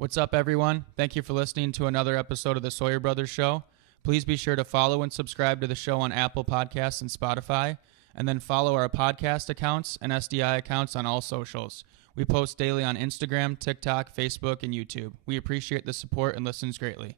What's up, everyone? Thank you for listening to another episode of the Sawyer Brothers Show. Please be sure to follow and subscribe to the show on Apple Podcasts and Spotify, and then follow our podcast accounts and SDI accounts on all socials. We post daily on Instagram, TikTok, Facebook, and YouTube. We appreciate the support and listens greatly.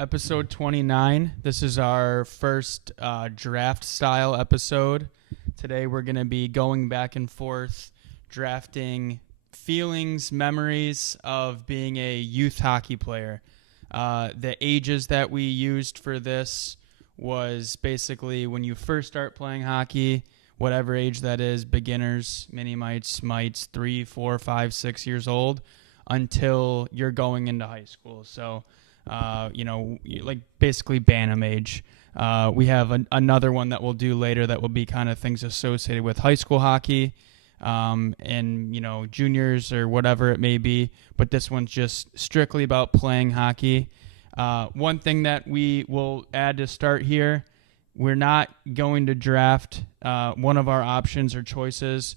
Episode 29. This is our first draft style episode. Today we're going to be going back and forth, drafting feelings, memories of being a youth hockey player. The ages that we used for this was basically when you first start playing hockey, whatever age that is, beginners, mini-mites, mites, 3, 4, 5, 6 years old, until you're going into high school. So like basically Bantam age. We have another one that we'll do later that will be kind of things associated with high school hockey, and juniors or whatever it may be. But this one's just strictly about playing hockey. One thing that we will add to start here, we're not going to draft. One of our options or choices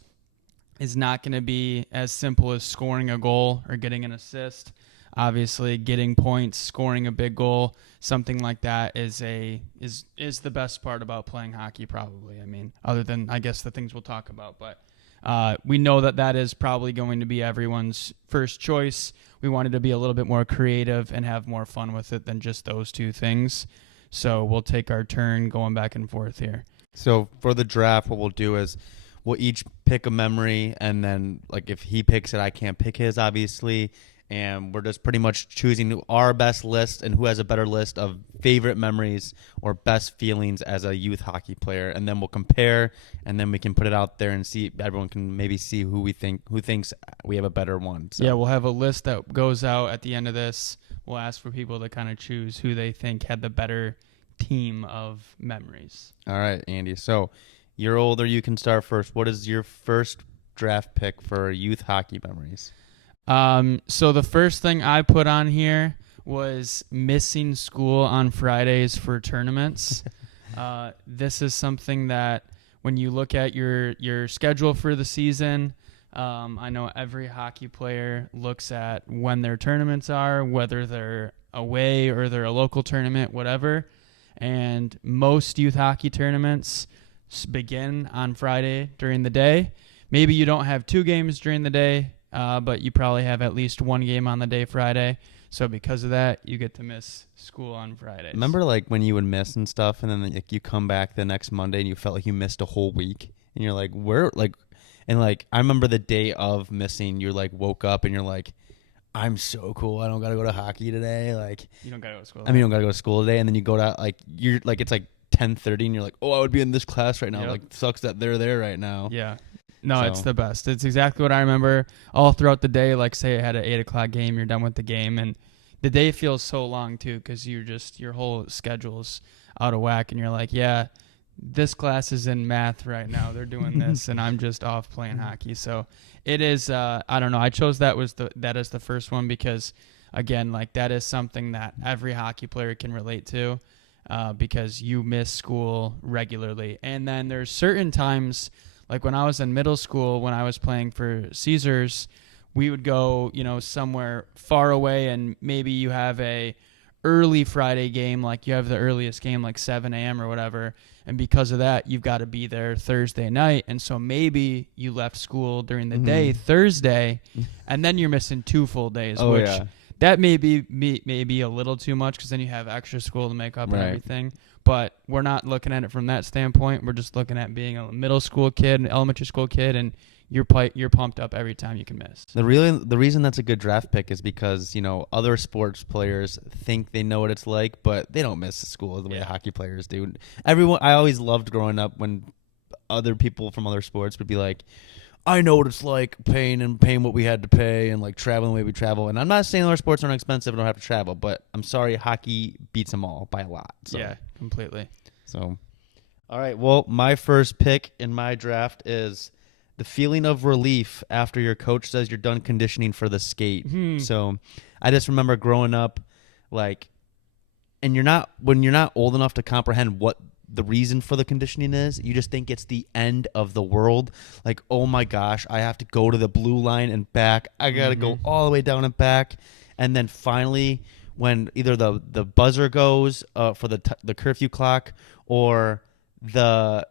is not going to be as simple as scoring a goal or getting an assist. Obviously, getting points, scoring a big goal, something like that is the best part about playing hockey, probably. I mean, other than, I guess, the things we'll talk about. But we know that is probably going to be everyone's first choice. We wanted to be a little bit more creative and have more fun with it than just those two things. So we'll take our turn going back and forth here. So for the draft, what we'll do is we'll each pick a memory, and then, like, if he picks it, I can't pick his, obviously. And we're just pretty much choosing our best list and who has a better list of favorite memories or best feelings as a youth hockey player. And then we'll compare, and then we can put it out there and see. Everyone can maybe see who thinks we have a better one. So. Yeah, we'll have a list that goes out at the end of this. We'll ask for people to kind of choose who they think had the better team of memories. All right, Andy. So you're older. You can start first. What is your first draft pick for youth hockey memories? So the first thing I put on here was missing school on Fridays for tournaments. This is something that when you look at your schedule for the season, I know every hockey player looks at when their tournaments are, whether they're away or they're a local tournament, whatever. And most youth hockey tournaments begin on Friday during the day. Maybe you don't have 2 games during the day, but you probably have at least 1 game on the day Friday. So because of that, you get to miss school on Fridays. Remember, like, when you would miss and stuff, and then, like, you come back the next Monday and you felt like you missed a whole week, and you're like, where, like, and, like, I remember the day of missing, you, like, woke up and you're like, I'm so cool. I don't got to go to hockey today. Like, you don't got to go to school. I mean, you don't got to go to school today, and then you go to, like, you're, like, it's like 10:30, and you're like, oh, I would be in this class right now. Yep. Like, sucks that they're there right now. Yeah. No, So. It's the best. It's exactly what I remember all throughout the day. Like, say I had an 8 o'clock game, you're done with the game, and the day feels so long too because your whole schedule's out of whack, and you're like, yeah, this class is in math right now. They're doing this, and I'm just off playing hockey. So it is. I don't know. I chose that as the first one because, again, like, that is something that every hockey player can relate to, because you miss school regularly, and then there's certain times. Like when I was in middle school, when I was playing for Caesars, we would go, somewhere far away, and maybe you have a early Friday game, like you have the earliest game, like 7 a.m. or whatever, and because of that, you've got to be there Thursday night, and so maybe you left school during the day Thursday, and then you're missing 2 full days, which that may be a little too much because then you have extra school to make up and everything. But we're not looking at it from that standpoint. We're just looking at being a middle school kid, an elementary school kid, and you're pumped up every time you can miss. The reason that's a good draft pick is because, other sports players think they know what it's like, but they don't miss school the way hockey players do. I always loved growing up when other people from other sports would be like, I know what it's like paying what we had to pay and, like, traveling the way we travel. And I'm not saying other sports aren't expensive and don't have to travel, but I'm sorry, hockey beats them all by a lot. So. Yeah, completely. So, all right. Well, my first pick in my draft is the feeling of relief after your coach says you're done conditioning for the skate. So I just remember growing up, like, and when you're not old enough to comprehend what the reason for the conditioning is, you just think it's the end of the world. Like, oh my gosh, I have to go to the blue line and back. I got to go all the way down and back. And then finally, when either the buzzer goes for the curfew clock, or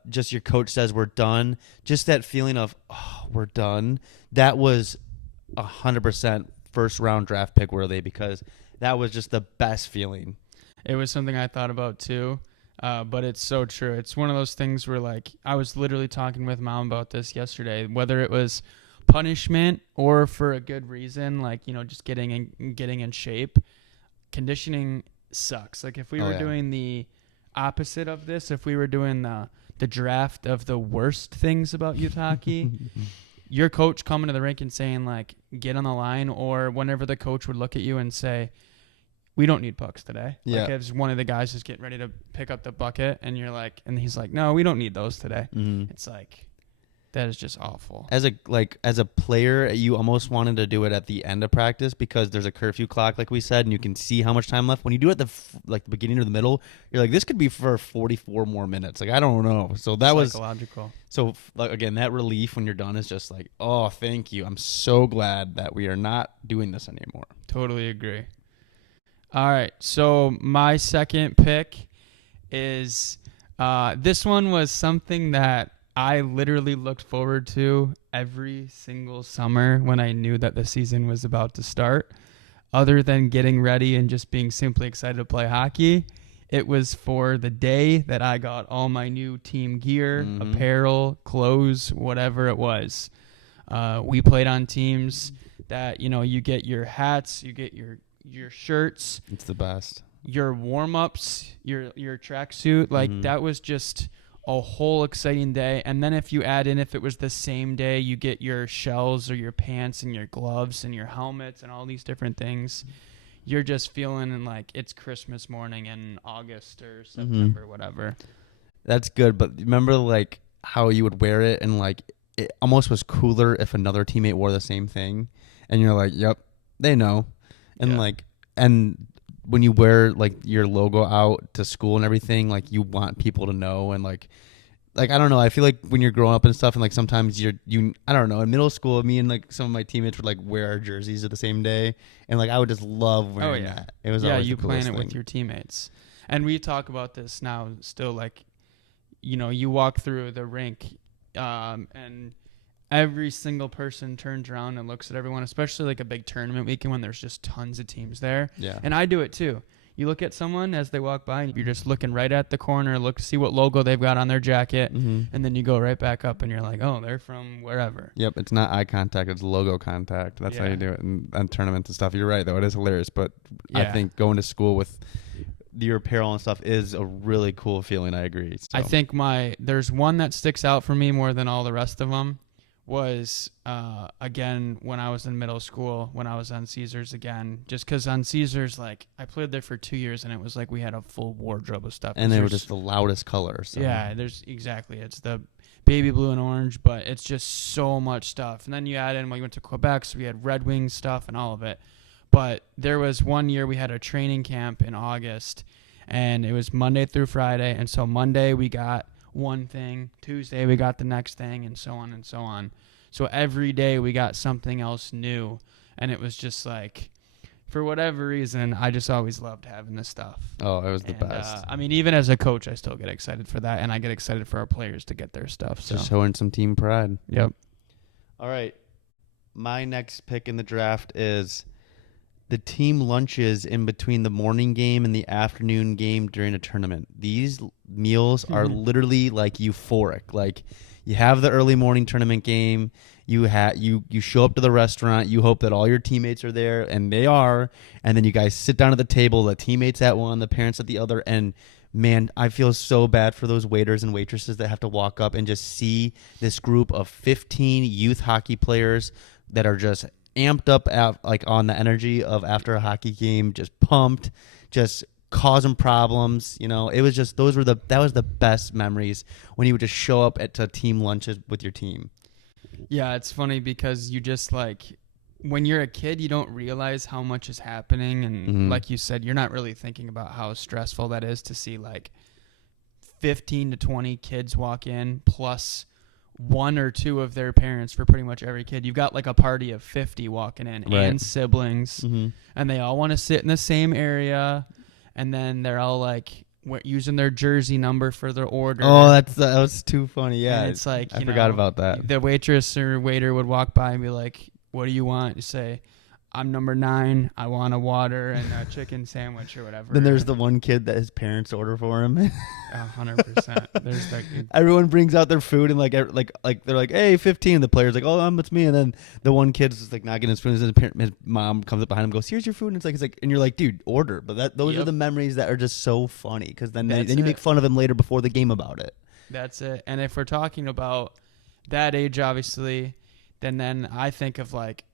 just your coach says we're done, just that feeling of, oh, we're done. That was 100% first round draft pick worthy, because that was just the best feeling. It was something I thought about too. But it's so true. It's one of those things where, like, I was literally talking with Mom about this yesterday, whether it was punishment or for a good reason, like, just getting in shape. Conditioning sucks. Like, if we were doing the opposite of this, if we were doing the draft of the worst things about youth hockey, your coach coming to the rink and saying, like, get on the line, or whenever the coach would look at you and say, we don't need pucks today. Yeah. Like, if one of the guys is getting ready to pick up the bucket and you're like, and he's like, no, we don't need those today. Mm-hmm. It's like, that is just awful. As a player, you almost wanted to do it at the end of practice, because there's a curfew clock, like we said, and you can see how much time left. When you do it at the beginning or the middle, you're like, this could be for 44 more minutes. Like, I don't know. So that was psychological. So, like, again, that relief when you're done is just like, oh, thank you. I'm so glad that we are not doing this anymore. Totally agree. All right, so my second pick is this one was something that I literally looked forward to every single summer when I knew that the season was about to start. Other than getting ready and just being simply excited to play hockey, it was for the day that I got all my new team gear, apparel, clothes, whatever it was. We played on teams that, you get your hats, you get your shirts. It's the best. Your warm-ups, your tracksuit. Like, that was just a whole exciting day. And then if you add in, if it was the same day, you get your shells or your pants and your gloves and your helmets and all these different things. You're just feeling like it's Christmas morning in August or September, whatever. That's good. But remember, like, how you would wear it, and, like, it almost was cooler if another teammate wore the same thing. And you're like, yep, they know. And and when you wear, like, your logo out to school and everything, like, you want people to know. And like I don't know, I feel like when you're growing up and stuff, and like sometimes I don't know, in middle school, me and like some of my teammates would like wear our jerseys at the same day, and like I would just love wearing that. It was always you the coolest plan it thing with your teammates. And we talk about this now still, like, you walk through the rink and every single person turns around and looks at everyone, especially like a big tournament weekend when there's just tons of teams there. Yeah. And I do it too. You look at someone as they walk by, and you're just looking right at the corner, look to see what logo they've got on their jacket, and then you go right back up, and you're like, oh, they're from wherever. Yep, it's not eye contact, it's logo contact. That's how you do it in tournaments and stuff. You're right, though. It is hilarious, but I think going to school with your apparel and stuff is a really cool feeling. I agree. So. I think there's one that sticks out for me more than all the rest of them. Was, again, when I was in middle school, when I was on Caesars again, just because on Caesars, like, I played there for 2 years, and it was like we had a full wardrobe of stuff. And they were just the loudest colors. So. Yeah, it's the baby blue and orange, but it's just so much stuff. And then you add in, we went to Quebec, so we had Red Wings stuff and all of it. But there was one year we had a training camp in August, and it was Monday through Friday. And so Monday we got one thing, Tuesday we got the next thing, and so on and so on. So every day we got something else new, and it was just like, for whatever reason, I just always loved having this stuff. Oh, it was the best. I mean, even as a coach, I still get excited for that, and I get excited for our players to get their stuff. So just showing some team pride. Yep. All right, my next pick in the draft is the team lunches in between the morning game and the afternoon game during a tournament. These meals are literally like euphoric. Like, you have the early morning tournament game. You show up to the restaurant. You hope that all your teammates are there, and they are. And then you guys sit down at the table. The teammates at one, the parents at the other. And man, I feel so bad for those waiters and waitresses that have to walk up and just see this group of 15 youth hockey players that are just amped up like on the energy of after a hockey game, just pumped, just causing problems. It was just that was the best memories, when you would just show up to team lunches with your team. Yeah, it's funny because you just, like, when you're a kid, you don't realize how much is happening. And like you said, you're not really thinking about how stressful that is to see like 15 to 20 kids walk in plus one or two of their parents for pretty much every kid. You've got like a party of 50 walking in and siblings, and they all want to sit in the same area, and then they're all like using their jersey number for their order. Oh, that was too funny. Yeah, and it's like I forgot about that. The waitress or waiter would walk by and be like, "What do you want?" You say, "I'm number 9. I want a water and a chicken sandwich or whatever." Then there's the one kid that his parents order for him. 100%. There's that. Everyone brings out their food and like they're like, "Hey, 15." The player's like, "Oh, it's me." And then the one kid's just like not getting his food. And his mom comes up behind him, and goes, "Here's your food." And it's like, and you're like, "Dude, order." But those are the memories that are just so funny because then you make fun of him later before the game about it. That's it. And if we're talking about that age, obviously, then I think of like,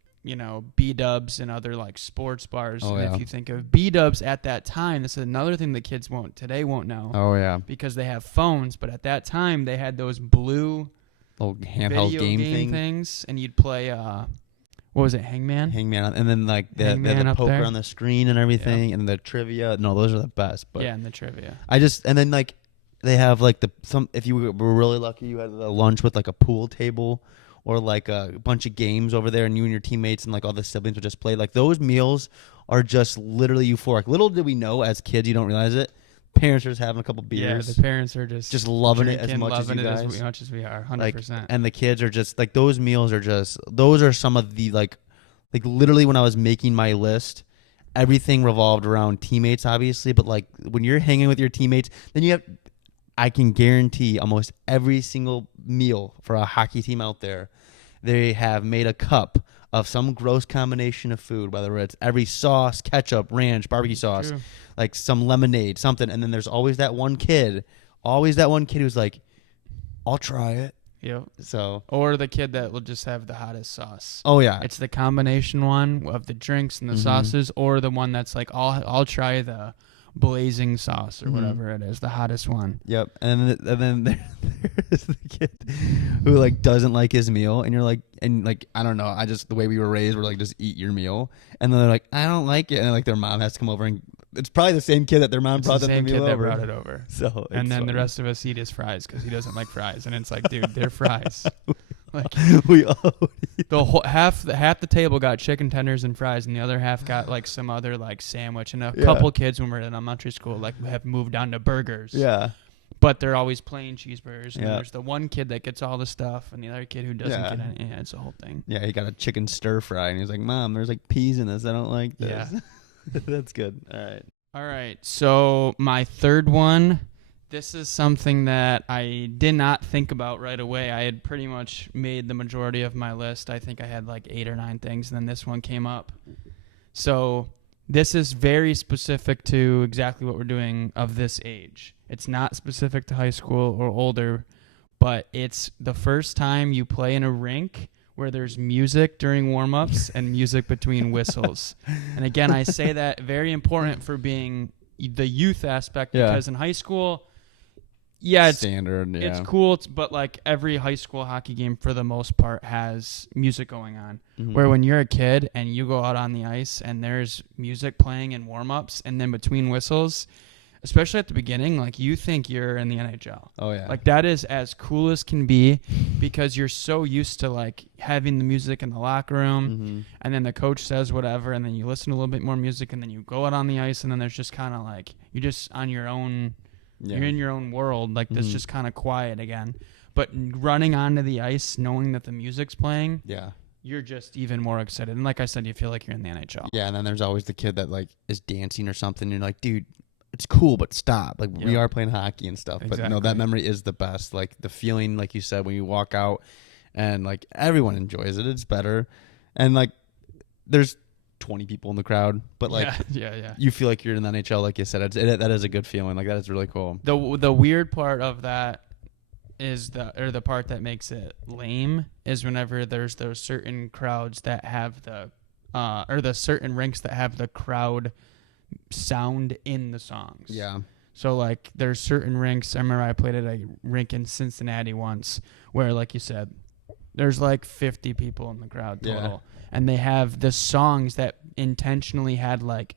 B-dubs and other like sports bars. Oh, and if you think of B-dubs at that time, this is another thing the kids today won't know. Oh, yeah. Because they have phones. But at that time, they had those blue little handheld video game things. And you'd play, what was it, Hangman? Hangman. And then like the poker on the screen and everything. Yeah. And the trivia. No, those are the best. But yeah, and the trivia. And then like they have like if you were really lucky, you had the lunch with like a pool table. Or like a bunch of games over there, and you and your teammates and like all the siblings would just play. Like those meals are just literally euphoric. Little did we know as kids, you don't realize it. Parents are just having a couple beers. Yeah, the parents are just loving it as much as you guys. As much as we are, 100%. Like, and the kids are just like those meals are just those are some of the like literally when I was making my list, everything revolved around teammates, obviously. But like when you're hanging with your teammates, then I can guarantee almost every single meal for a hockey team out there, they have made a cup of some gross combination of food, whether it's every sauce, ketchup, ranch, barbecue sauce, like some lemonade, something. And then there's always that one kid who's like, I'll try it. Yep. So, or the kid that will just have the hottest sauce. Oh yeah. It's the combination one of the drinks and the sauces, or the one that's like, I'll try the blazing sauce or whatever it is, the hottest one. Yep. And then there's the kid who like doesn't like his meal, and you're like, I don't know, the way we were raised, we're like, just eat your meal. And then they're like, I don't like it, and like their mom has to come over, and it's probably the same kid that their mom brought the meal over. Same kid that brought it over. So and then the rest of us eat his fries because he doesn't like fries, and it's like, dude, they're fries. Like we all the whole half the table got chicken tenders and fries, and the other half got like some other like sandwich. And a couple kids when we were in elementary school like have moved on to burgers. Yeah. But they're always plain cheeseburgers. And there's the one kid that gets all the stuff, and the other kid who doesn't get any. Yeah, it's a whole thing. Yeah, he got a chicken stir fry, and he's like, "Mom, there's like peas in this. I don't like this." Yeah. That's good. All right. So my third one. This is something that I did not think about right away. I had pretty much made the majority of my list. I think I had like 8 or 9 things, and then this one came up. So this is very specific to exactly what we're doing of this age. It's not specific to high school or older, but it's the first time you play in a rink where there's music during warm-ups and music between whistles. And again, I say that very important for being the youth aspect, because in high school, it's standard. Yeah. It's cool, but like every high school hockey game for the most part has music going on. Mm-hmm. Where when you're a kid and you go out on the ice and there's music playing in warm-ups and then between whistles, especially at the beginning, like you think you're in the NHL. Oh yeah. Like that is as cool as can be because you're so used to like having the music in the locker room, and then the coach says whatever, and then you listen to a little bit more music, and then you go out on the ice, and then there's just kind of like you're just on your own. Yeah. You're in your own world, like this, just kind of quiet again. But running onto the ice, knowing that the music's playing, you're just even more excited. And like I said, you feel like you're in the NHL. Yeah, and then there's always the kid that like is dancing or something. And you're like, dude, it's cool, but stop. Like we are playing hockey and stuff. Exactly. But no, that memory is the best. Like the feeling, like you said, when you walk out, and like everyone enjoys it. It's better, and like there's 20 people in the crowd, but like you feel like you're in the NHL, like you said. That is a good feeling. Like that is really cool. The weird part of that is the part that makes it lame is whenever there's those certain crowds that have the certain rinks that have the crowd sound in the songs. Yeah. So like there's certain rinks. I remember I played at a rink in Cincinnati once where, like you said, There's like 50 people in the crowd total. Yeah. And they have the songs that intentionally had like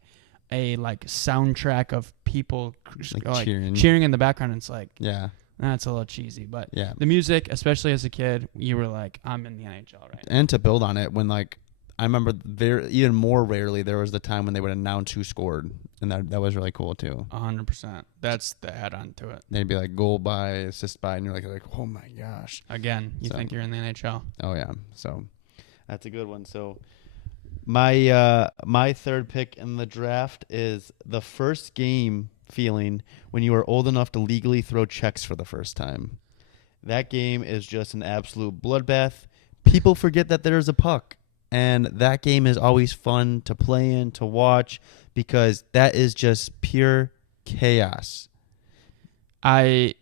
a like soundtrack of people like cheering in the background. And it's like, Yeah. that's a little cheesy. But Yeah. the music, especially as a kid, you were like, I'm in the NHL right now. And to build on it, when like I remember even more rarely there was the time when they would announce who scored, and that was really cool too. 100%. That's the add-on to it. They'd be like goal by, assist by, and you're like, oh my gosh. Again, you think you're in the NHL. Oh yeah, so that's a good one. So my third pick in the draft is the first game feeling when you are old enough to legally throw checks for the first time. That game is just an absolute bloodbath. People forget that there's a puck. And that game is always fun to play in, to watch, because that is just pure chaos. I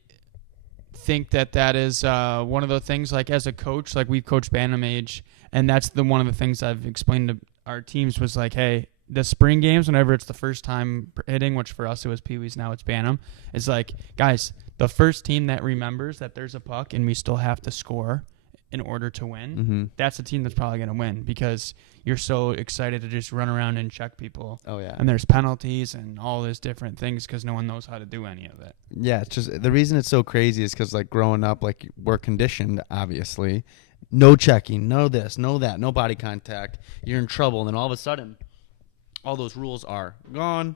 think that is one of the things, like as a coach, like we've coached Bantam age, and that's one of the things I've explained to our teams was like, hey, the spring games, whenever it's the first time hitting, which for us it was Pee Wees, now it's Bantam, it's like, guys, the first team that remembers that there's a puck and we still have to score in order to win, that's the team that's probably going to win, because you're so excited to just run around and check people. Oh, yeah. And there's penalties and all these different things because no one knows how to do any of it. Yeah, it's just the reason it's so crazy is because, like, growing up, like, we're conditioned, obviously. No checking, no this, no that, no body contact. You're in trouble. And then all of a sudden, all those rules are gone.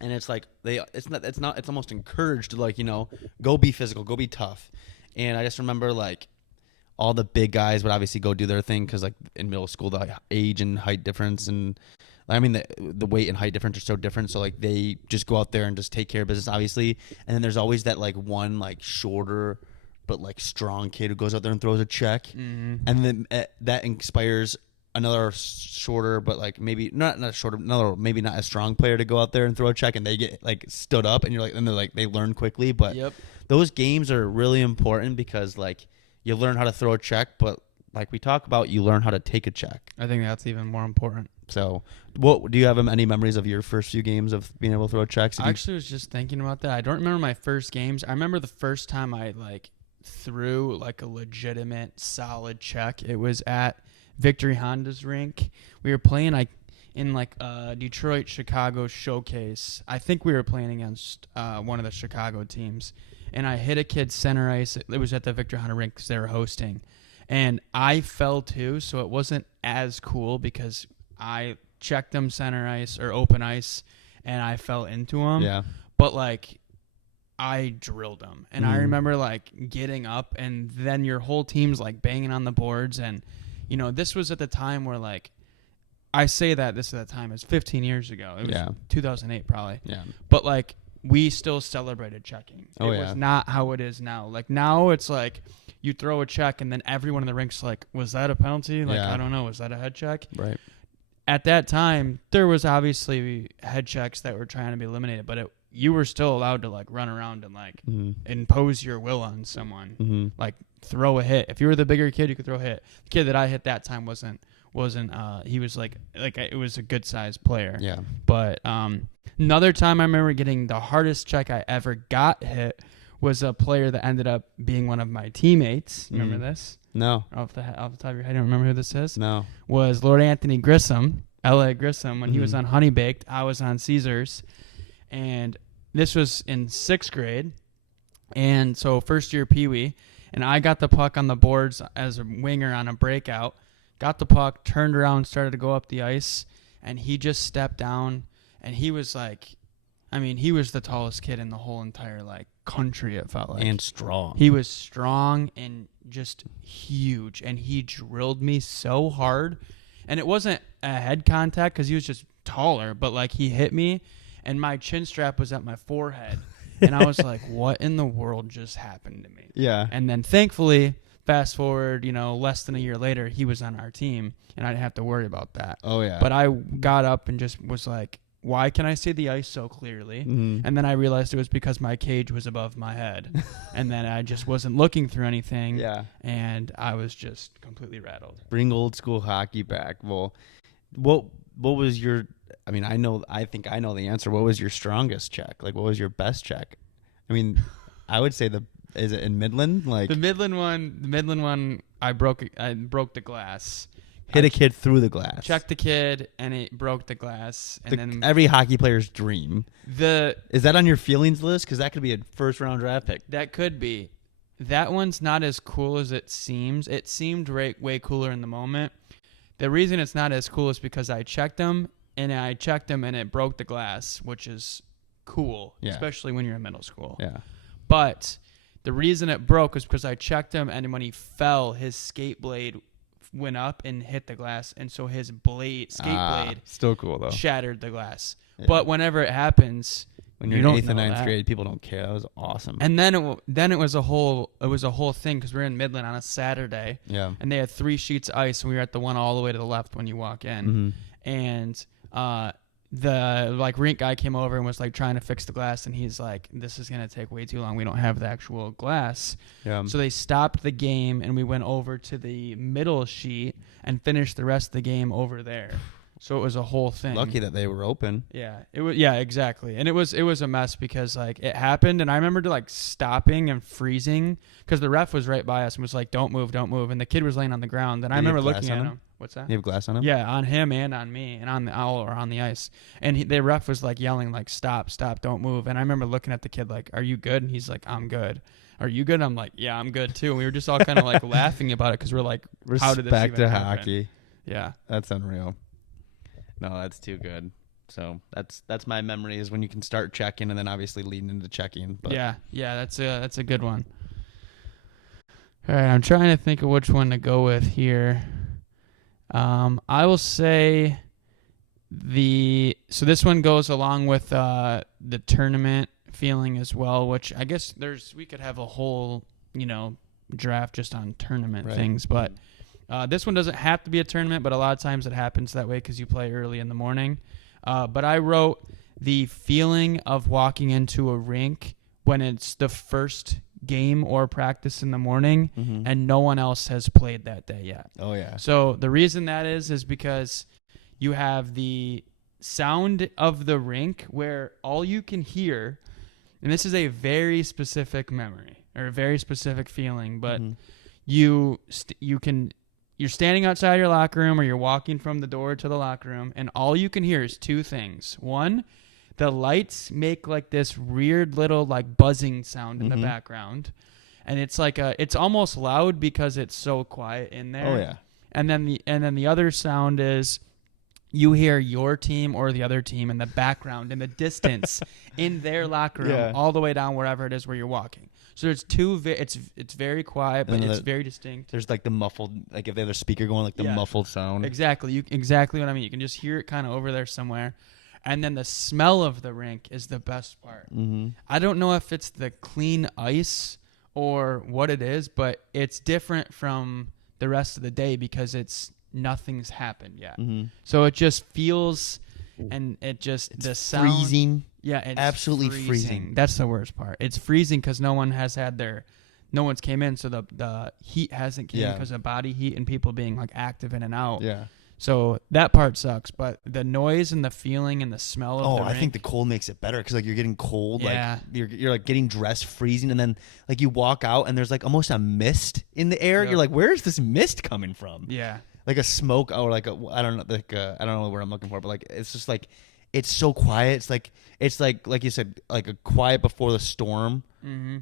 And it's like, it's almost encouraged to, like, go be physical, go be tough. And I just remember, like, all the big guys would obviously go do their thing because, like, in middle school, the age and height difference and, I mean, the weight and height difference are so different. So, like, they just go out there and just take care of business, obviously. And then there's always that, like, one, like, shorter but, like, strong kid who goes out there and throws a check. Mm-hmm. And then that inspires another shorter but, like, maybe not shorter, another maybe not as strong player to go out there and throw a check, and they get, like, stood up, and you're like, and they're like, they learn quickly. But those games are really important because, like, you learn how to throw a check, but like we talk about, you learn how to take a check. I think that's even more important. So, what do you have any memories of your first few games of being able to throw checks? I actually was just thinking about that. I don't remember my first games. I remember the first time I like threw like a legitimate solid check. It was at Victory Honda's rink. We were playing like in like Detroit Chicago showcase. I think we were playing against one of the Chicago teams. And I hit a kid center ice. It was at the Victor Hunter rink because they were hosting. And I fell too, so it wasn't as cool because I checked him center ice or open ice, and I fell into him. Yeah. But, like, I drilled him. And I remember, like, getting up, and then your whole team's, like, banging on the boards. And, this was at the time where, like, I say that this is at the time. It's 15 years ago. It was 2008 probably. Yeah. But, like, we still celebrated checking. It was not how it is now. Like, now it's like you throw a check and then everyone in the rink's like, was that a penalty? Like, I don't know. Was that a head check? Right. At that time, there was obviously head checks that were trying to be eliminated, but you were still allowed to, like, run around and, like, impose your will on someone. Like, throw a hit. If you were the bigger kid, you could throw a hit. The kid that I hit that time wasn't he was like it was a good sized player. Yeah. But another time I remember getting the hardest check I ever got hit was a player that ended up being one of my teammates. Remember this? No. Off the top of your head, you don't remember who this is? No. Was Lord Anthony Grissom, L.A. Grissom, when he was on Honey Baked. I was on Caesars. And this was in 6th grade. And so first year Pee Wee. And I got the puck on the boards as a winger on a breakout. Got the puck, turned around, started to go up the ice, and he just stepped down, and he was like, I mean, he was the tallest kid in the whole entire, like, country, it felt like. And strong. He was strong and just huge, and he drilled me so hard, and it wasn't a head contact because he was just taller, but, like, he hit me, and my chin strap was at my forehead, and I was like, what in the world just happened to me? Yeah. And then, thankfully, fast forward, less than a year later, he was on our team, and I didn't have to worry about that. Oh, yeah. But I got up and just was like, why can I see the ice so clearly? And then I realized it was because my cage was above my head, and then I just wasn't looking through anything, and I was just completely rattled. Bring old school hockey back. Well, what was your – I mean, I think I know the answer. What was your strongest check? Like, what was your best check? I mean, I would say the Is it in Midland? Like The Midland one, I broke the glass. hit a kid through the glass. Checked the kid, and it broke the glass. And then Every hockey player's dream. Is that on your feelings list? Because that could be a first-round draft pick. That could be. That one's not as cool as it seems. It seemed way cooler in the moment. The reason it's not as cool is because I checked them, and it broke the glass, which is cool, especially when you're in middle school. Yeah. But the reason it broke was because I checked him, and when he fell, his skate blade went up and hit the glass, and so his skate blade still cool though, shattered the glass. Yeah. But whenever it happens, when you're in 8th and 9th grade, people don't care. That was awesome. And then it was a whole thing because we were in Midland on a Saturday. Yeah. And they had 3 sheets of ice, and we were at the one all the way to the left when you walk in. Mm-hmm. And the rink guy came over and was trying to fix the glass, and he's like, "This is gonna take way too long. We don't have the actual glass." Yeah. So they stopped the game, and we went over to the middle sheet and finished the rest of the game over there. So it was a whole thing. Lucky that they were open. Yeah, it was. Yeah, exactly. And it was a mess because it happened, and I remember stopping and freezing because the ref was right by us and was like, "Don't move, don't move," and the kid was laying on the ground, and I remember looking at him. What's that? You have glass on him? Yeah, on him and on me, and on the owl or on the ice, and the ref was yelling "Stop, stop, don't move," and I remember looking at the kid "Are you good?" And he's like, "I'm good." Are you good? I'm like, "Yeah, I'm good too." And we were just all kind of laughing about it because we're like, "How did this even respect to happen?" hockey? Yeah, that's unreal. No, that's too good. So that's my memory is when you can start checking and then obviously leading into checking. But yeah, that's a good one. All right, I'm trying to think of which one to go with here. I will say so this one goes along with the tournament feeling as well, which I guess we could have a whole draft just on tournament things, but this one doesn't have to be a tournament, but a lot of times it happens that way because you play early in the morning. But I wrote the feeling of walking into a rink when it's the first game or practice in the morning and no one else has played that day yet. Oh, yeah. So the reason that is because you have the sound of the rink where all you can hear, and this is a very specific memory or a very specific feeling, but you're standing outside your locker room or you're walking from the door to the locker room, and all you can hear is 2 things. One, the lights make this weird little buzzing sound in the background, and it's it's almost loud because it's so quiet in there. Oh yeah. And then the other sound is you hear your team or the other team in the background in the distance in their locker room all the way down wherever it is where you're walking. So there's 2 it's very quiet, but it's very distinct. There's the muffled, if they have a speaker going, the muffled sound. Exactly. Exactly what I mean. You can just hear it kind of over there somewhere. And then the smell of the rink is the best part. I don't know if it's the clean ice or what it is, but it's different from the rest of the day because nothing's happened yet. So it just feels, and it's the sound. Freezing. Yeah, it's absolutely freezing. That's the worst part. It's freezing because no one's came in, so the heat hasn't came because of body heat and people being active in and out. Yeah. So that part sucks, but the noise and the feeling and the smell of the rink, I think the cold makes it better because you're getting cold, yeah. You're getting dressed, freezing, and then you walk out and there's almost a mist in the air. Yep. You're where is this mist coming from? Yeah, a smoke or I don't know, I don't know what I'm looking for, but it's just it's so quiet. It's like you said, a quiet before the storm,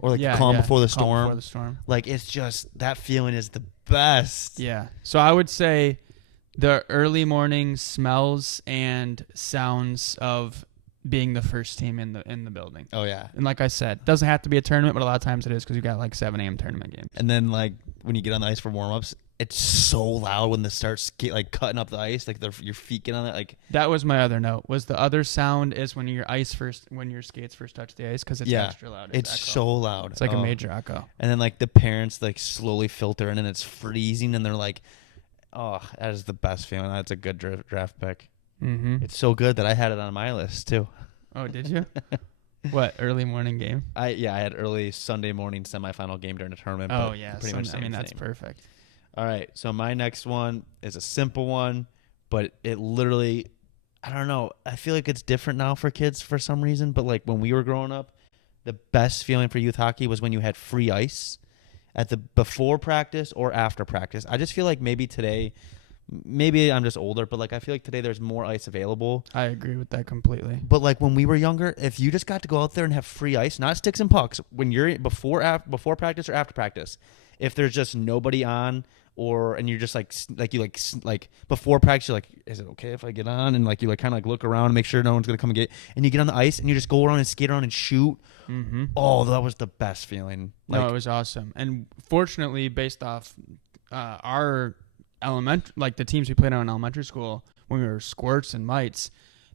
or calm before the storm. Calm before the storm. It's just that feeling is the best. Yeah. So I would say the early morning smells and sounds of being the first team in the building. Oh yeah. And like I said, it doesn't have to be a tournament, but a lot of times it is because you got 7 a.m. tournament games. And then when you get on the ice for warm-ups, it's so loud when they start cutting up the ice, your feet get on it. That was my other note. Was the other sound is when your skates first touch the ice because it's extra loud. It's so loud. It's a major echo. And then the parents slowly filter in and it's freezing and they're oh, that is the best feeling. That's a good draft pick. It's so good that I had it on my list too. Oh, did you? What, early morning game? I had early Sunday morning semifinal game during the tournament. Oh yeah, pretty much. That's perfect. All right, so my next one is a simple one, but it literally, I don't know. I feel it's different now for kids for some reason. But when we were growing up, the best feeling for youth hockey was when you had free ice at the before practice or after practice. I just feel like maybe today, maybe I'm just older, but like I feel like today there's more ice available. I agree with that completely. But like when we were younger, if you just got to go out there and have free ice, not sticks and pucks, when you're before practice or after practice, if there's just nobody on, and you're just like before practice, you're like, is it okay if I get on? And like you like kind of like look around and make sure no one's gonna come and get. And you get on the ice and you just go around and skate around and shoot. Mm-hmm. Oh, that was the best feeling. No, it was awesome. And fortunately, based off our the teams we played on in elementary school when we were squirts and mites,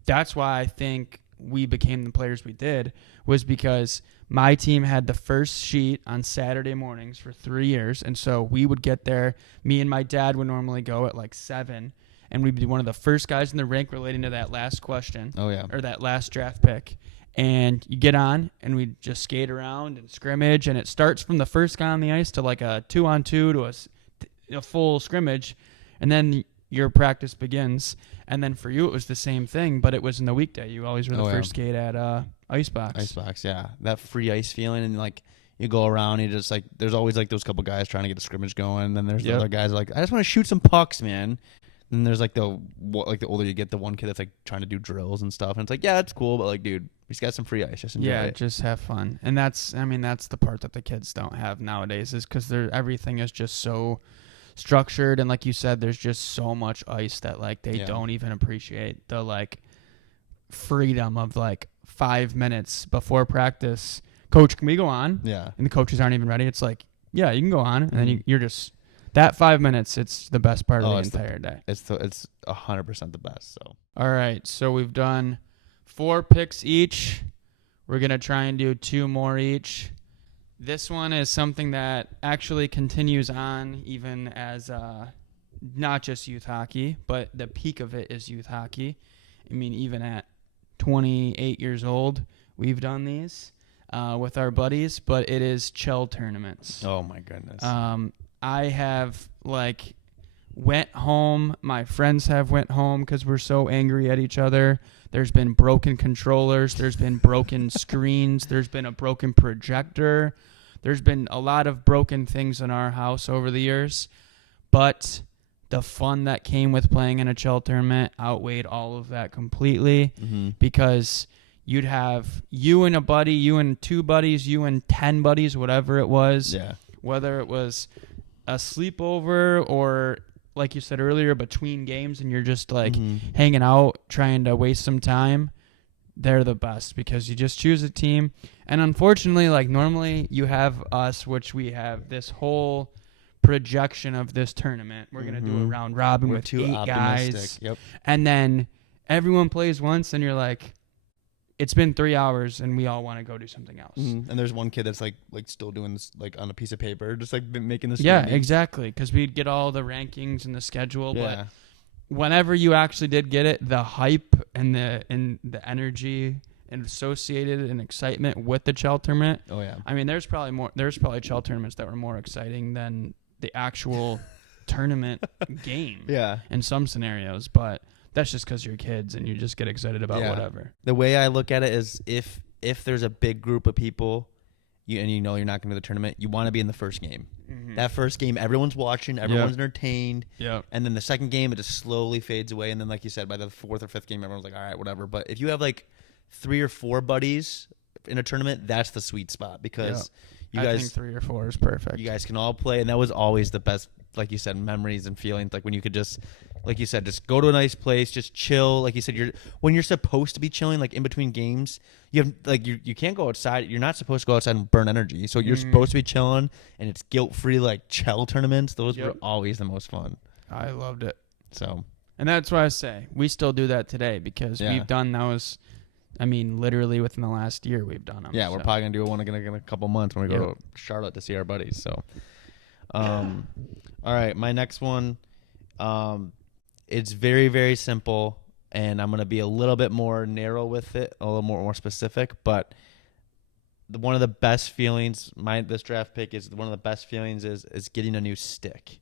that's why I think we became the players we did, was because my team had the first sheet on Saturday mornings for 3 years. And so we would get there. Me and my dad would normally go at like 7, and we'd be one of the first guys in the rink relating to that last question. Oh, yeah. Or that last draft pick. And you get on, and we just skate around and scrimmage. And it starts from the first guy on the ice to like a 2-on-2 to a full scrimmage. And then your practice begins. And then for you, it was the same thing, but it was in the weekday. You always were the first skate at Icebox. Icebox, yeah. That free ice feeling, and like you go around, and you just like there's always like those couple guys trying to get a scrimmage going, and then there's the other guys like, I just want to shoot some pucks, man. And there's like the older you get, the one kid that's like trying to do drills and stuff, and it's like, yeah, it's cool, but like, dude, we just got some free ice, just enjoy it. Just have fun. And that's the part that the kids don't have nowadays, is because everything is just so structured, and like you said, there's just so much ice that like they don't even appreciate the like freedom of like 5 minutes before practice. Coach, can we go on? Yeah. And the coaches aren't even ready. It's like, yeah, you can go on, and then you're just that 5 minutes. It's the best part of the entire day. It's 100% the best. So all right, so we've done 4 picks each. We're gonna try and do 2 more each. This one is something that actually continues on even as not just youth hockey, but the peak of it is youth hockey. I mean, even at 28 years old, we've done these with our buddies, but it is Chell tournaments. Oh, my goodness. I have, like, went home. My friends have went home because we're so angry at each other. There's been broken controllers. There's been broken screens. There's been a broken projector. There's been a lot of broken things in our house over the years. But the fun that came with playing in a Chell tournament outweighed all of that completely, because you'd have you and a buddy, you and 2 buddies, you and 10 buddies, whatever it was. Yeah. Whether it was a sleepover or, like you said earlier, between games, and you're just like hanging out, trying to waste some time, they're the best because you just choose a team. And unfortunately, like normally you have us, which we have this whole projection of this tournament. We're going to do a round robin with 8 guys. Yep. And then everyone plays once, and you're like, it's been 3 hours and we all want to go do something else. And there's one kid that's like still doing this like on a piece of paper, just like making this. Yeah, exactly. Because we'd get all the rankings and the schedule, but whenever you actually did get it, the hype and the energy and associated and excitement with the Chell tournament. Oh yeah. I mean, there's probably Chell tournaments that were more exciting than the actual tournament game. Yeah. In some scenarios, but that's just because you're kids and you just get excited about whatever. The way I look at it is if there's a big group of people, you're not going to the tournament, you want to be in the first game. That first game, everyone's watching, everyone's entertained. Yeah. And then the second game, it just slowly fades away. And then, like you said, by the 4th or 5th game, everyone's like, all right, whatever. But if you have like 3 or 4 buddies in a tournament, that's the sweet spot because you guys. I think 3 or 4 is perfect. You guys can all play, and that was always the best, like you said, memories and feelings. Like when you could just, like you said, just go to a nice place, just chill. Like you said, when you're supposed to be chilling, like in between games, you have like you can't go outside. You're not supposed to go outside and burn energy. So you're supposed to be chilling, and it's guilt-free like Chell tournaments. Those were always the most fun. I loved it. So, and that's why I say we still do that today because we've done those. I mean, literally within the last year, we've done them. Yeah, we're probably gonna do one again in a couple months when we go to Charlotte to see our buddies. So, all right, my next one, it's very, very simple, and I'm gonna be a little bit more narrow with it, a little more specific. But one of the best feelings, this draft pick is one of the best feelings is getting a new stick.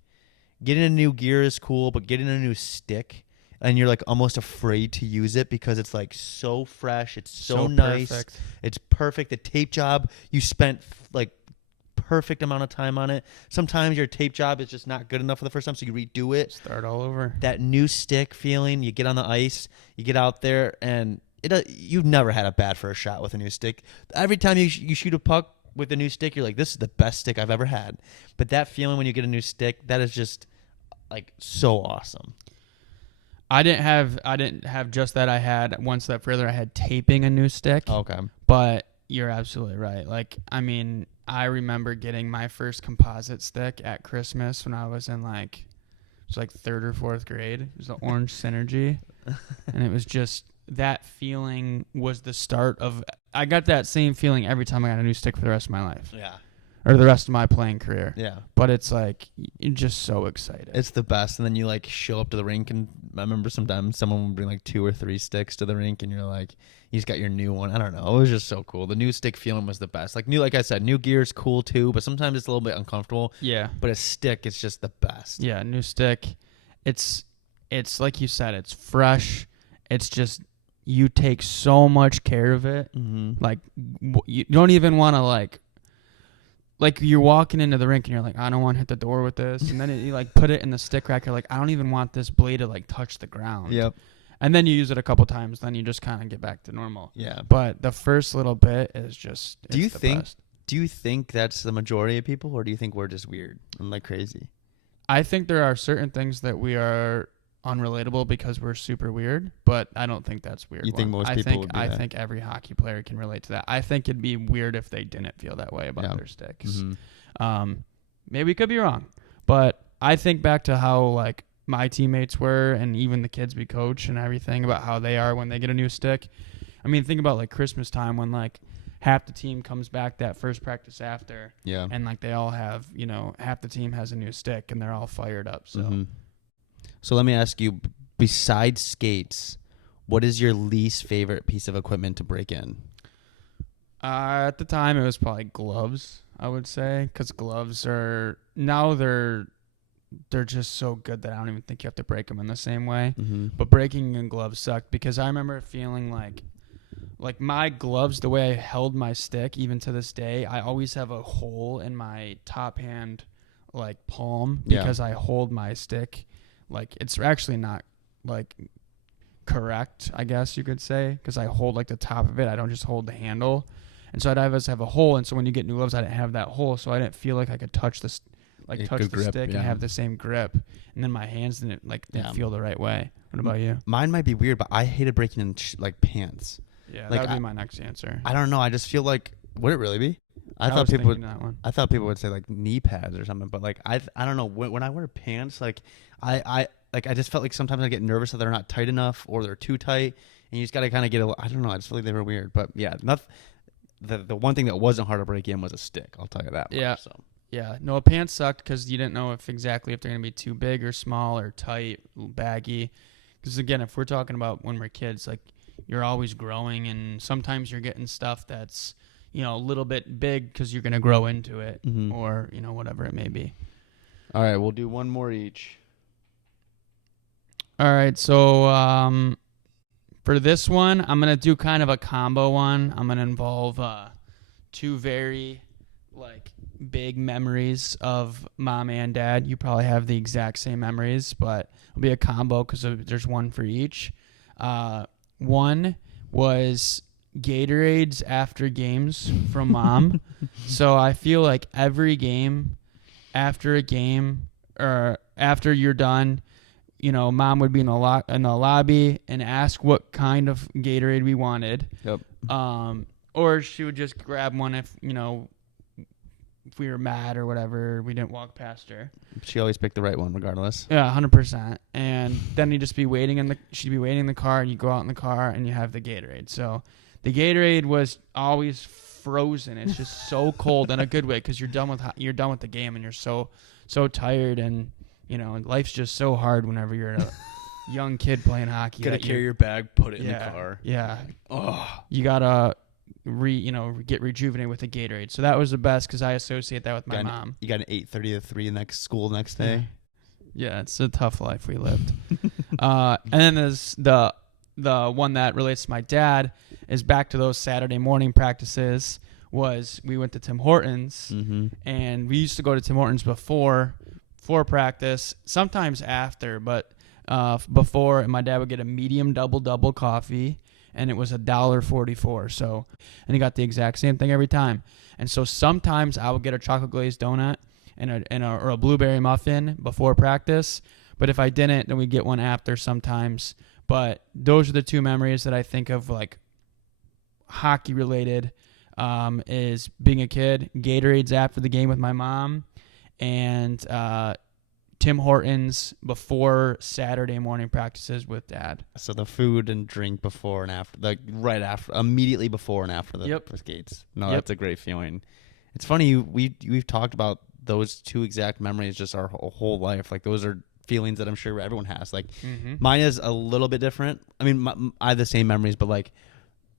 Getting a new gear is cool, but getting a new stick and you're like almost afraid to use it because it's like so fresh. It's so nice. Perfect. It's perfect. The tape job, you spent like perfect amount of time on it. Sometimes your tape job is just not good enough for the first time, so you redo it. Start all over. That new stick feeling, you get on the ice, you get out there, and you've never had a bad first shot with a new stick. Every time you shoot a puck with a new stick, you're like, this is the best stick I've ever had. But that feeling when you get a new stick, that is just like so awesome. I didn't have just that. I had one step further. I had taping a new stick. Okay. But you're absolutely right. Like, I mean, I remember getting my first composite stick at Christmas when I was in like, it was like 3rd or 4th grade. It was the Orange Synergy. And it was just, that feeling was the start of, I got that same feeling every time I got a new stick for the rest of my life. Yeah. Or the rest of my playing career. Yeah. But it's like, you're just so excited. It's the best. And then you like show up to the rink, and I remember sometimes someone would bring like 2 or 3 sticks to the rink, and you're like, you just got your new one. I don't know. It was just so cool. The new stick feeling was the best. Like I said, new gear is cool too, but sometimes it's a little bit uncomfortable. Yeah. But a stick is just the best. Yeah, new stick. It's like you said, it's fresh. It's just, you take so much care of it. Mm-hmm. Like, you don't even want to like you're walking into the rink and you're like, I don't want to hit the door with this. And then you like put it in the stick rack. You're like, I don't even want this blade to like touch the ground. Yep. And then you use it a couple times. Then you just kind of get back to normal. Yeah. But the first little bit is just, Do you the think best. Do you think that's the majority of people, or do you think we're just weird and like crazy? I think there are certain things that we are unrelatable because we're super weird, but I don't think that's weird. You think most people would be I that? think every hockey player can relate to that. I think it'd be weird if they didn't feel that way about their sticks. Mm-hmm. Maybe we could be wrong, but I think back to how like my teammates were, and even the kids we coach and everything, about how they are when they get a new stick. I mean, think about like Christmas time when like half the team comes back that first practice after, Yeah. and like they all have, half the team has a new stick and they're all fired up. So. Mm-hmm. So let me ask you, besides skates, what is your least favorite piece of equipment to break in? At the time, it was probably gloves, I would say, because gloves are now they're just so good that I don't even think you have to break them in the same way. Mm-hmm. But breaking in gloves sucked because I remember feeling like my gloves, the way I held my stick, even to this day, I always have a hole in my top hand, like palm, because I hold my stick. Like, it's actually not like correct, I guess you could say, because I hold like the top of it. I don't just hold the handle. And so I'd always have a hole. And so when you get new gloves, I didn't have that hole. So I didn't feel like I could touch this, touch the grip, stick and have the same grip. And then my hands didn't feel the right way. What about you? Mine might be weird, but I hated breaking in like pants. Yeah, like, that would be my next answer. I don't know. I just feel like, would it really be? I thought people would say like knee pads or something, but like I don't know, when I wear pants, like I just felt like sometimes I get nervous that they're not tight enough or they're too tight, and you just got to kind of get I don't know, I just feel like they were weird. But yeah, the one thing that wasn't hard to break in was a stick, I'll tell you that much. Yeah. So. Yeah, no, pants sucked because you didn't know if they're going to be too big or small or tight, baggy. Because again, if we're talking about when we're kids, like, you're always growing, and sometimes you're getting stuff that's, a little bit big because you're going to grow into it, mm-hmm. or, whatever it may be. All right, we'll do one more each. All right, so for this one, I'm going to do kind of a combo one. I'm going to involve two very, big memories of mom and dad. You probably have the exact same memories, but it'll be a combo because there's one for each. One was Gatorades after games from mom. So I feel like every game, after a game, or after you're done, mom would be in the lobby and ask what kind of Gatorade we wanted. Yep. Or she would just grab one if we were mad or whatever, we didn't walk past her. She always picked the right one, regardless. Yeah, 100%. And then you'd just be waiting she'd be waiting in the car, and you go out in the car and you have the Gatorade. So the Gatorade was always frozen. It's just so cold in a good way because you're done with the game and you're so tired, and life's just so hard whenever you're a young kid playing hockey. Gotta carry your bag, put it in the car. Yeah. Oh, you gotta get rejuvenated with a Gatorade. So that was the best because I associate that with my mom. You got an 8:30 to 3 school next day. Yeah, it's a tough life we lived. And then there's the one that relates to my dad is back to those Saturday morning practices. Was we went to Tim Hortons, and we used to go to Tim Hortons before practice, sometimes after, but before. And my dad would get a medium double coffee, and it was $1.44. So, and he got the exact same thing every time. And so sometimes I would get a chocolate glazed donut or a blueberry muffin before practice. But if I didn't, then we'd get one after sometimes. But those are the two memories that I think of, like hockey related, is being a kid, Gatorades after the game with my mom, and Tim Hortons before Saturday morning practices with Dad. So the food and drink before and after, like right after, immediately before and after the skates. No, that's a great feeling. It's funny, we've talked about those two exact memories just our whole life. Like those are feelings that I'm sure everyone has. Like mine is a little bit different. I mean, I have the same memories, but like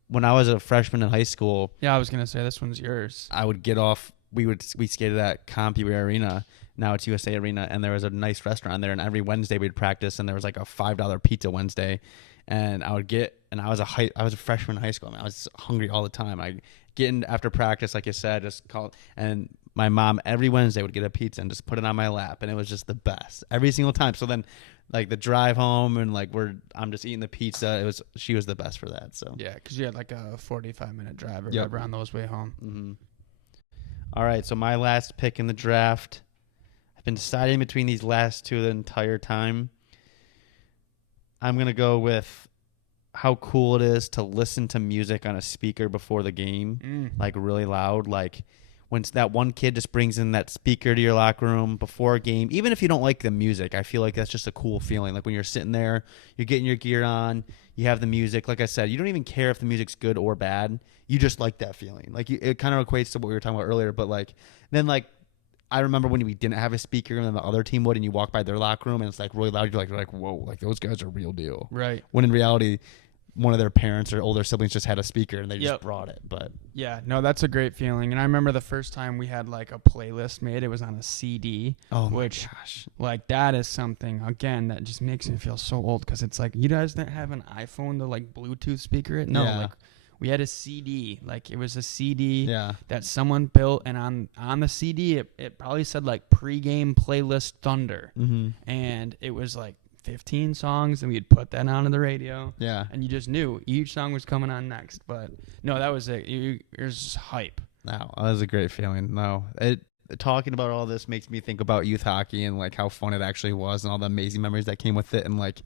when I was a freshman in high school. Yeah, I was gonna say this one's yours. I would get off. We skated at CompuWare Arena. Now it's USA Arena, and there was a nice restaurant there. And every Wednesday we'd practice, and there was like a $5 pizza Wednesday. And I was a freshman in high school. I was hungry all the time. I get in after practice, like you said, just call. And my mom every Wednesday would get a pizza and just put it on my lap, and it was just the best every single time. So then, like the drive home and like I'm just eating the pizza. She was the best for that. So yeah, because you had like a 45-minute drive or whatever on those way home. Mm-hmm. All right, so my last pick in the draft. I've been deciding between these last two the entire time. I'm gonna go with how cool it is to listen to music on a speaker before the game, like really loud. Like when that one kid just brings in that speaker to your locker room before a game, even if you don't like the music, I feel like that's just a cool feeling. Like when you're sitting there, you're getting your gear on, you have the music. Like I said, you don't even care if the music's good or bad. You just like that feeling. Like it kind of equates to what we were talking about earlier. But like then like I remember when we didn't have a speaker and then the other team would, and you walk by their locker room and it's like really loud. You're like whoa, like those guys are real deal. Right. When in reality, one of their parents or older siblings just had a speaker and they just brought it. But yeah, no, that's a great feeling. And I remember the first time we had like a playlist made, it was on a CD. Oh my which gosh. Like that is something again that just makes me feel so old, because it's like, you guys didn't have an iPhone to like Bluetooth speaker it. No, like we had a CD. Like it was a CD that someone built, and on the CD it probably said like pregame playlist Thunder, and it was like 15 songs, and we'd put that onto the radio. Yeah. And you just knew each song was coming on next. But no, that was it. It was hype. No, that was a great feeling. No, talking about all this makes me think about youth hockey and like how fun it actually was and all the amazing memories that came with it, and like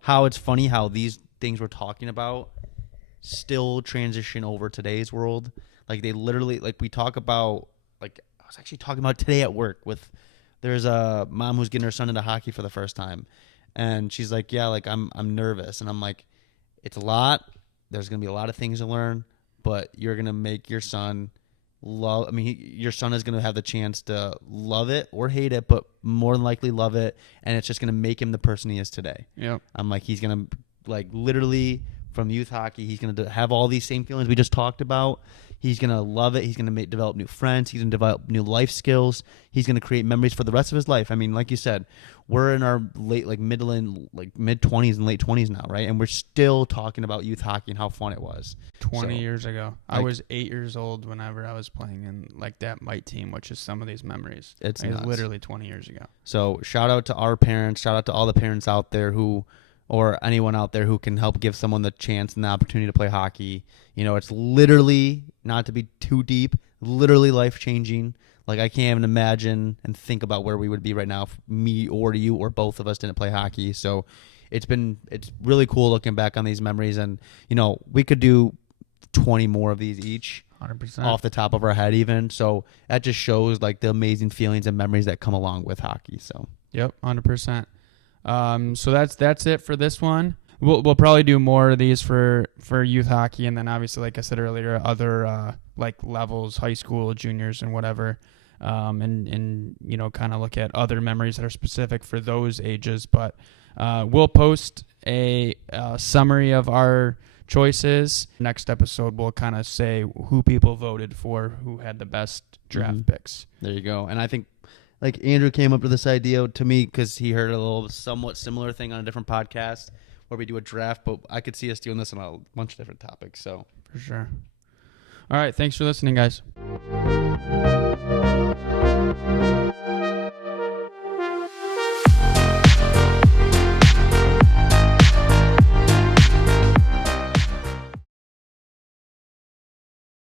how it's funny how these things we're talking about still transition over today's world. Like they literally, like we talk about, like I was actually talking about today at work with, there's a mom who's getting her son into hockey for the first time. And she's like, yeah, like I'm nervous. And I'm like, it's a lot. There's going to be a lot of things to learn, but you're going to make your son love. I mean, your son is going to have the chance to love it or hate it, but more than likely love it. And it's just going to make him the person he is today. Yeah. I'm like, he's going to like literally from youth hockey, he's going to have all these same feelings we just talked about. He's going to love it. He's going to develop new friends. He's going to develop new life skills. He's going to create memories for the rest of his life. I mean, like you said, we're in our mid-20s and late 20s now, right? And we're still talking about youth hockey and how fun it was. 20 years ago. I was 8 years old whenever I was playing in like that Mite team, which is some of these memories. It's literally 20 years ago. So shout out to our parents. Shout out to all the parents out there or anyone out there who can help give someone the chance and the opportunity to play hockey. You know, it's literally, not to be too deep, literally life-changing. Like, I can't even imagine and think about where we would be right now if me or you or both of us didn't play hockey. So it's really cool looking back on these memories. And, you know, we could do 20 more of these each. 100%. Off the top of our head even. So that just shows, like, the amazing feelings and memories that come along with hockey. So. Yep, 100%. So that's it for this one. We'll probably do more of these for youth hockey, and then obviously, like I said earlier, other like levels, high school, juniors, and whatever, and you know, kind of look at other memories that are specific for those ages. But we'll post a summary of our choices. Next episode, we'll kind of say who people voted for, who had the best draft picks. There you go. And I think, like Andrew came up with this idea to me because he heard a little somewhat similar thing on a different podcast where we do a draft, but I could see us doing this on a bunch of different topics. So For sure. All right. Thanks for listening, guys.